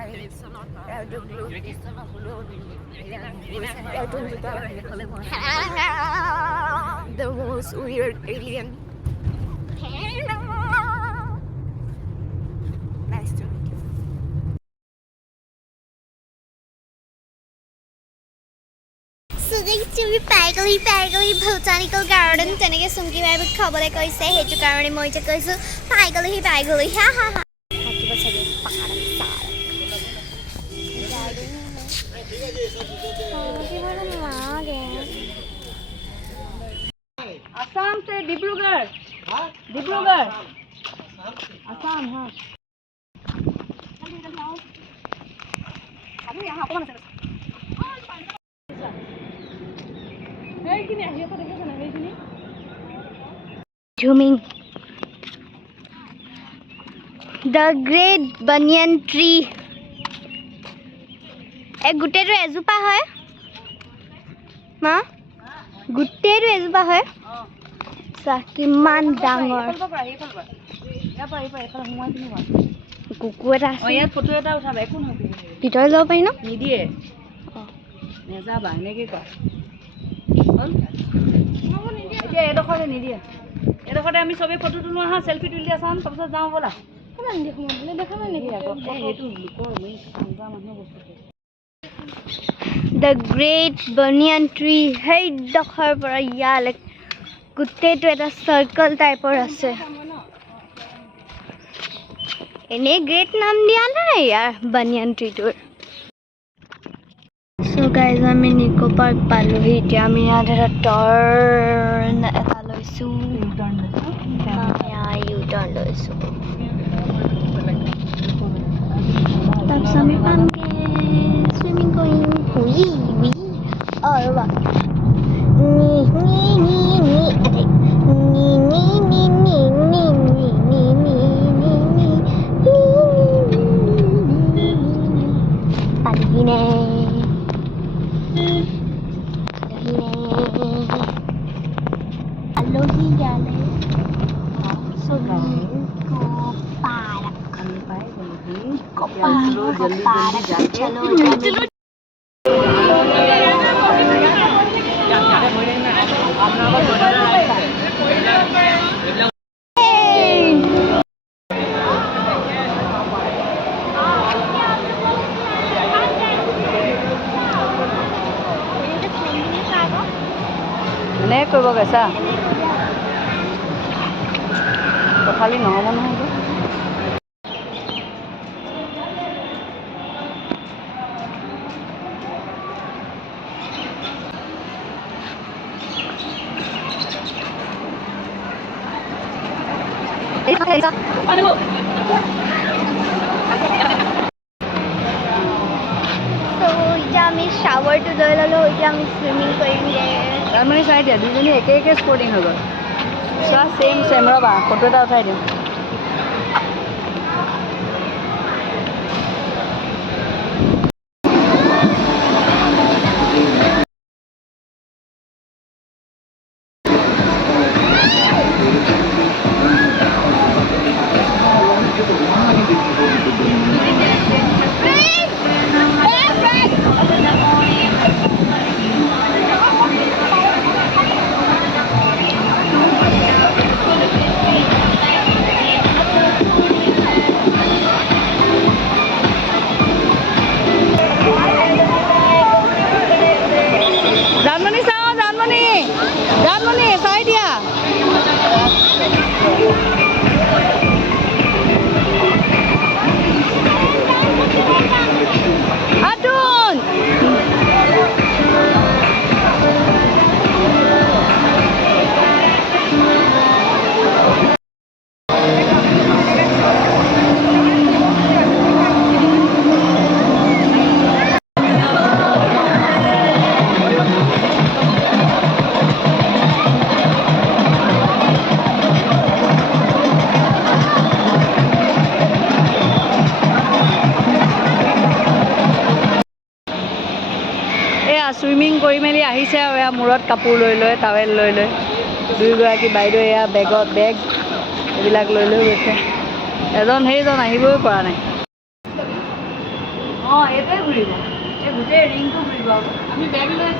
The most weird alien. Nice to meet you. So guys, we পাইগলি botanical garden তেনেকে সুমকি বাই খাবলে কৈছে হেতু কাৰণে মই যে কৈছো পাইগলি হা হা হা থাকিব চাগে পাহাড় সারা आसाम से डिब्रूगढ़ डिब्रूगढ़ आसाम हाँ अभी यहाँ कौन से zooming the great banyan tree এক গুটেটো এজোপা হয় মা গুটেটো এজোপা হয় কিমান ডাঙৰ কুকুৰ এটা আছে ইয়াত ফটো এটা উঠাবা একো নহয় ভিতৰত যাব পাৰি ন নিদিয়ে নেযাবা এনেকৈ কয় এতিয়া এডোখৰতে নিদিয়ে এডোখৰতে আমি চবেই ফটো তোলো আহা চেলফি তুলি আছাম তাৰপিছত যাওঁ ব'লা সেইটো লোকৰ মই কান্দা মানুহ বস্তু The great banyan tree hey dokhar para yale kutte to eta circle type or ase ene great naam diya na yaar banyan tree to so guys I'm in Eco Park paluhi এতিয়া আমি আধা turn এটা লৈছো U-turn লৈছো তাৰপিছত আমি পামগে swimming going wee oh wow এনে কৰিব গৈছা খালি নহ'ব নহয় আমি shower to লৈ ললো এতিয়া আমি swimming কৰিমগে তাৰমানে চাই দিয়া দুজনী একে একে স্পৰ্টিং হৈ গ'ল চোৱা চেম ৰ'বা ফটো এটা উঠাই দিওঁ জানমণি চাই দিয়া আতুন সুইমিং কৰি মেলি আহিছে আৰু এয়া মূৰত কাপোৰ লৈ লৈ টাৱেল লৈ লৈ দুইগৰাকী বাইদেউ এয়া বেগ এইবিলাক লৈ লৈ গৈছে এজন সেইজন আহিবই পৰা নাই অঁ এইটোৱে ঘূৰিব এই গোটেই ৰিংটো ঘূৰিব আমি বেগ লৈ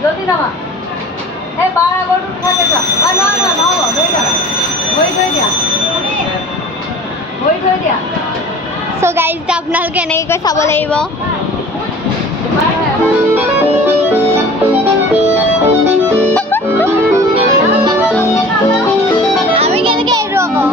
জলদি নামা এই বাৰ আগৰটো থাকে যোৱা নহয় নহ'ব ধৰি থৈ দিয়া চ' গাইজ এতিয়া আপোনালোকে এনেকৈ চাব লাগিব আমি কেনেকৈ আহিলোঁ আকৌ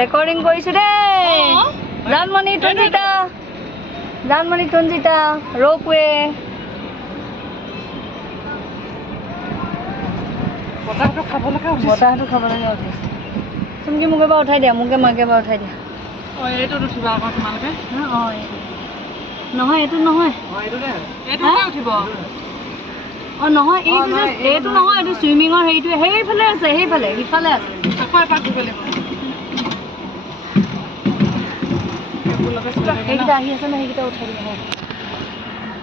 ৰেকৰ্ডিং কৰিছোঁ দেই জানমণি টুনজিতা ৰ'পৱে বতাহটো খাব লাগে উঠিছে চুমকি মোক এবাৰ উঠাই দিয়া মাকে এবাৰ উঠাই দিয়া এইটোত উঠিবা আকৌ তোমালোকে অঁ নহয় এইটো নহয় উঠিব অঁ নহয় এইটো নহয় এইটো চুইমিঙৰ হেৰিটোৱে সেইফালে আছে সিফালে আছে আকৌ এপাক ধুব লাগিব সেইকেইটা আহি আছে ন সেইকেইটা উঠাই দিব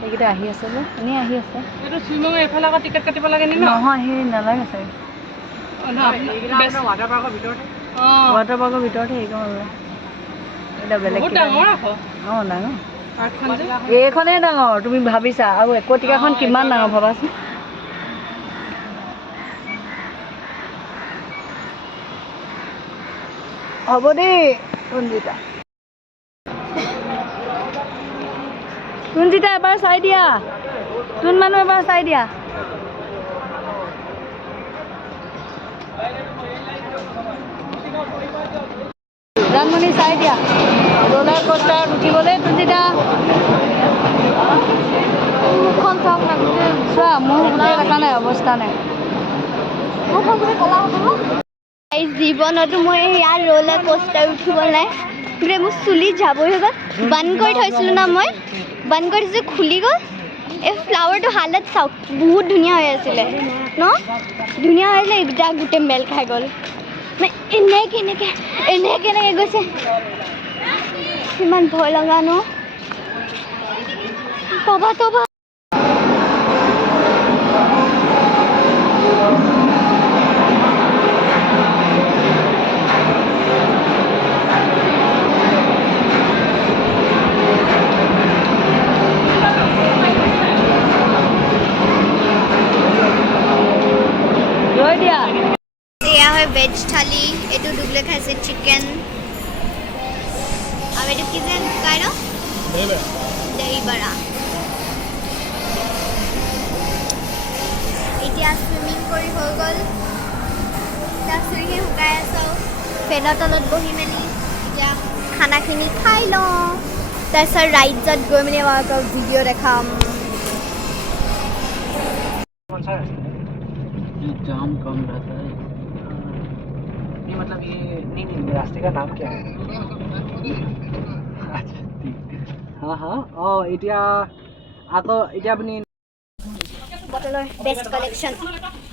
সেইকেইটা আহি আছে যে এনেই আহি আছে এইটো চুইমিং এইফালে আকৌ টিকেট কাটিব লাগে নি নহয় সেই নালাগে চাগে ৱাটাৰ পাৰ্কৰ ভিতৰতে হেৰি কৰিব নালাগে এটা বেলেগ অঁ ডাঙৰ এইখনেই ডাঙৰ তুমি ভাবিছা আৰু একটিকাখন কিমান ডাঙৰ ভাবাচোন হ'ব দেই টুনজিতা এবাৰ চাই দিয়া টুন মানুহ এবাৰ চাই দিয়া জানমণি চাই দিয়া ৰোলাৰ কোষ্টাৰত উঠিবলৈ টুনজিতা মুখখন চাওক না চোৱা মোৰ গোটেই দেখা নাই অৱস্থা নাই জীৱনতো মই ইয়াৰ ৰোলাৰ কোষ্টাৰ উঠিব নাই বোলে মোৰ চুলি যাবই হৈ গ'ল বন্ধ কৰি থৈছিলোঁ না মই বন্ধ কৰি থৈছোঁ খুলি গ'ল এই ফ্লাৱাৰটো হালত চাওক বহুত ধুনীয়া হৈ আছিলে ন ধুনীয়া হৈ আছিলে এইকেইটা গোটেই মেল খাই গ'ল মানে কেনেকৈ গৈছে ইমান ভয় লগা ন তবা এয়া হয় ভেজ থালি এইটো দুবলে খাইছে চিকেন আৰু এইটো কি যেন কয় ন দহি বৰা এতিয়া চুইমিং কৰি হৈ গ'ল এতিয়া চুইহি শুকাই আছোঁ ফেনৰ তলত বহি মেলি এতিয়া খানাখিনি খাই লওঁ তাৰপিছত ৰাইজত গৈ মেলি আপোনালোকক ভিডিঅ' দেখাম जाम कम रहता है ये मतलब ये नहीं रास्ते का नाम क्या है अच्छा ठीक हाँ हाँ और इटिया आको इटिया अपनी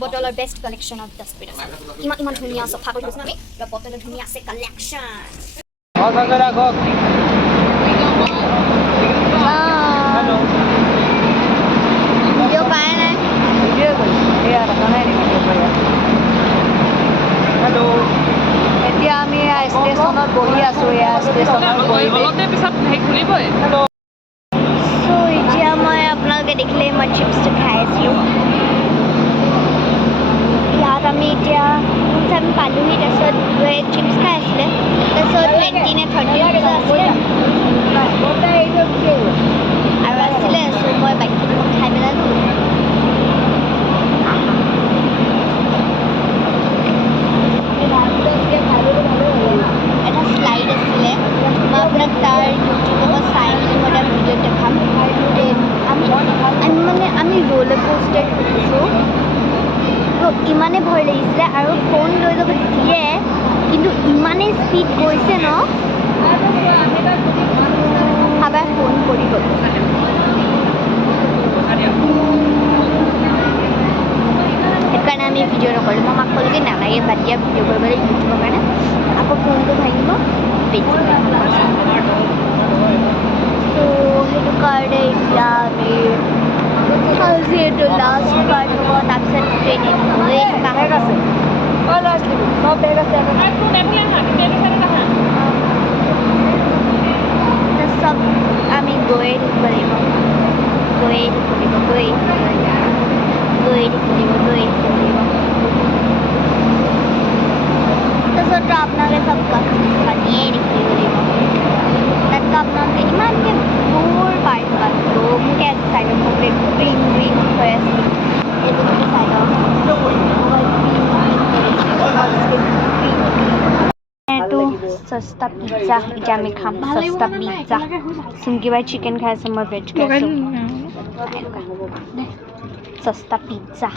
বটলৰ বেষ্ট কালেকশ্যন অফ ডাষ্টবিন আছে ইমান ধুনীয়া চফা কৰি থৈছোঁ আমি বটলৰ ধুনীয়া আছে কালেকশ্যন और संगे रखो हेलो ভিডিঅ' পাই নাই ভিডিঅ' কৰিছোঁ এয়া দেখা নাই নেকি हेलो অলপতে পিছত হেৰি খুলিবই চ' এতিয়া মই আপোনালোকে দেখিলে মই চিপছটো খাই আছিলোঁ ইয়াত আমি এতিয়া আমি পালোহি তাৰপিছত গৈ চিপছ খাই আছিলে তাৰপিছত 20 নে 30 আছিলে আৰু আছিলে চ' মই বাকীখিনি খাই পেলালোঁ এটা স্লাইড আছিলে মই আপোনাক তাৰ ইউটিউবত চাই মেলি মই তাৰ ভিডিঅ'ত দেখাম আমি ৰোলাৰ কোষ্টাৰ উঠিছোঁ তো ইমানেই ভয় লাগিছিলে আৰু ফোন লৈ যাব দিয়ে কিন্তু ইমানেই স্পীড গৈছে ন কাৰোবাৰ ফোন কৰি গ'ল সেইকাৰণে আমি ভিডিঅ' নকৰিলোঁ মই মাক ক'লোঁ কি নালাগে বাদ দিয়া ভিডিঅ' কৰিবলৈ ইউটিউবৰ কাৰণে আকৌ ফোনটো ভাঙিব বেছি তো সেইটো কাৰণে এতিয়া আমি আজি এইটো লাষ্ট পাৰ্ট হ'ব তাৰপিছত ট্ৰেইনিং হৈয়ে থকা আছে চব বেগ আছে চব আমি গৈয়ে থাকিব লাগিব গৈয়ে থাকিব লাগিব তাৰপিছত আপোনালোকে চব পানীয়ে দেখিব লাগিব তাততো আপোনালোকে ইমানকৈ দূৰ পাই থকা মোকে আজি চাইডত মোকে গ্ৰীণ হৈ আছে এইটো চাইডত এইটো সস্তা পিজ্জা এতিয়া আমি খাম সস্তা পিজ্জা চুমকিবাই চিকেন খাই আছে মই ভেজ খাইছোঁ সস্তা পিজ্জা